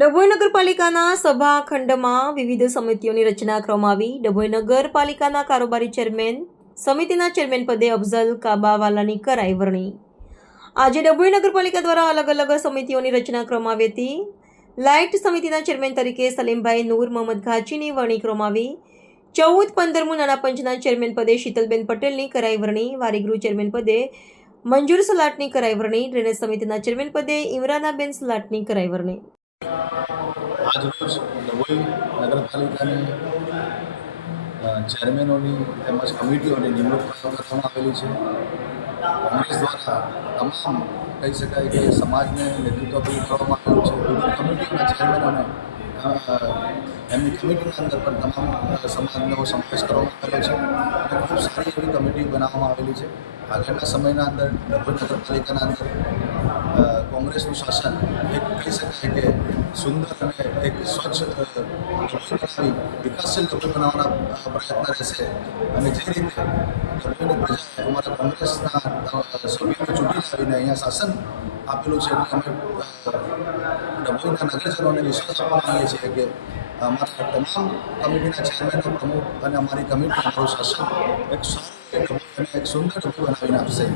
ડભોઈ નગરપાલિકાના સભાખંડમાં વિવિધ સમિતિઓની રચના કરવામાં આવી. ડભોઈ નગરપાલિકાના કારોબારી ચેરમેન સમિતિના ચેરમેન પદે અફઝલ કાબાવાલાની કરાઈ વરણી. આજે ડભોઈ નગરપાલિકા દ્વારા અલગ અલગ સમિતિઓની રચના કરવામાં આવી હતી. લાઇટ સમિતિના ચેરમેન તરીકે સલીમભાઈ નૂર મોહમ્મદ ઘાચીની વરણી કરવામાં આવી. 14-15મું નાણાં પંચના ચેરમેન પદે શીતલબેન પટેલની કરાઈ વરણી. વારીગૃહ ચેરમેન પદે મંજૂર સલાટની કરાઈ વરણી. ડ્રેનેજ સમિતિના ચેરમેન પદે ઇમરાનાબેન સલાટની કરાઈ વરણી. આજરોજ ડભોઈ નગરપાલિકાની ચેરમેનોની તેમજ કમિટીઓની નિમણૂક કરવામાં આવેલી છે. કોંગ્રેસ દ્વારા તમામ કહી શકાય કે સમાજને નેતૃત્વ પૂરું કરવામાં આવેલું છે. વિવિધ કમિટીઓના ચેરમેનોને એમની કમિટીના અંદર પણ તમામ સમાજનો સમાવેશ કરવામાં આવેલો છે અને ખૂબ સારી એવી કમિટી બનાવવામાં આવેલી છે. આગળના સમયના અંદર ડભોઈ નગરપાલિકાના અંદર કોંગ્રેસનું શાસન એક કહી શકાય કે સુંદર અને એક સ્વચ્છ બનાવી વિકાસશીલ ડભોઈ બનાવવાના પ્રયત્ન રહેશે. અને જે રીતે ડભોઈની પ્રજાએ અમારા કોંગ્રેસના સભ્યોને ચૂંટી લાવીને અહીંયા શાસન આપેલું છે, એટલે અમે ડભોઈના નગરજનોને વિશ્વાસ આપવા માંગીએ છીએ કે અમારા તમામ કમિટીના ચેરમેનો, પ્રમુખ અને અમારી કમિટી અમારું શાસન એક સારું અને એક સુંદર ડભોઈ બનાવીને આપશે.